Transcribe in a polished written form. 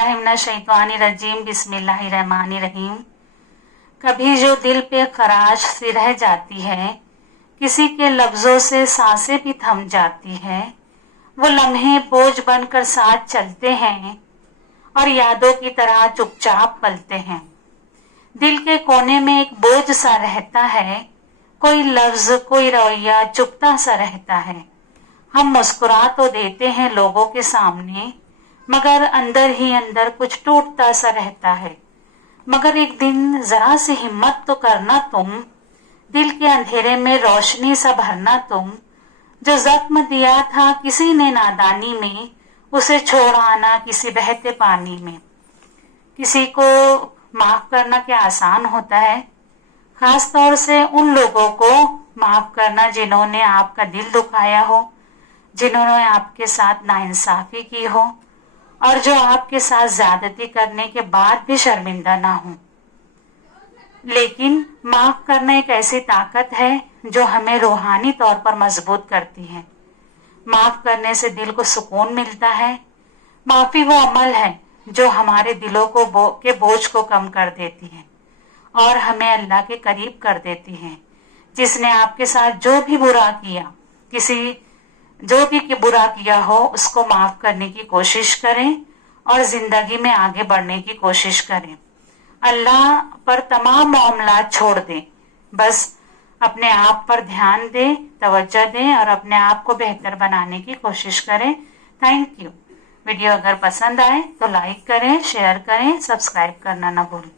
औज़ुबिल्लाहिमिनश्शैतानिर्रजीम बिस्मिल्लाहिर्रहमानिर्रहीम। कभी जो दिल पे खराश सी रह जाती है, किसी के लफ्जों से सांसें भी थम जाती है, वो लम्हे बोझ बनकर साथ चलते हैं और यादों की तरह चुपचाप पलते हैं। दिल के कोने में एक बोझ सा रहता है, कोई लफ्ज कोई रवैया चुपता सा रहता है। हम मुस्कुरा तो देते हैं लोगों के सामने, मगर अंदर ही अंदर कुछ टूटता सा रहता है। मगर एक दिन जरा सी हिम्मत तो करना तुम, दिल के अंधेरे में रोशनी सा भरना तुम। जो जख्म दिया था किसी ने नादानी में, उसे छोड़ आना किसी बहते पानी में। किसी को माफ करना क्या आसान होता है, खास तौर से उन लोगों को माफ करना जिन्होंने आपका दिल दुखाया हो, जिन्होंने आपके साथ नाइंसाफी की हो और जो आपके साथ ज्यादती करने के बाद भी शर्मिंदा ना हो। लेकिन माफ करना एक ऐसी ताकत है जो हमें रूहानी तौर पर मजबूत करती है। माफ करने से दिल को सुकून मिलता है। माफी वो अमल है जो हमारे दिलों के बोझ को कम कर देती है और हमें अल्लाह के करीब कर देती है। जिसने आपके साथ जो भी बुरा किया, जो भी बुरा किया हो, उसको माफ करने की कोशिश करें और जिंदगी में आगे बढ़ने की कोशिश करें। अल्लाह पर तमाम मामलात छोड़ दें, बस अपने आप पर ध्यान दें, तवज्जो दें और अपने आप को बेहतर बनाने की कोशिश करें। Thank you. वीडियो अगर पसंद आए तो लाइक करें, शेयर करें, सब्सक्राइब करना ना भूलें।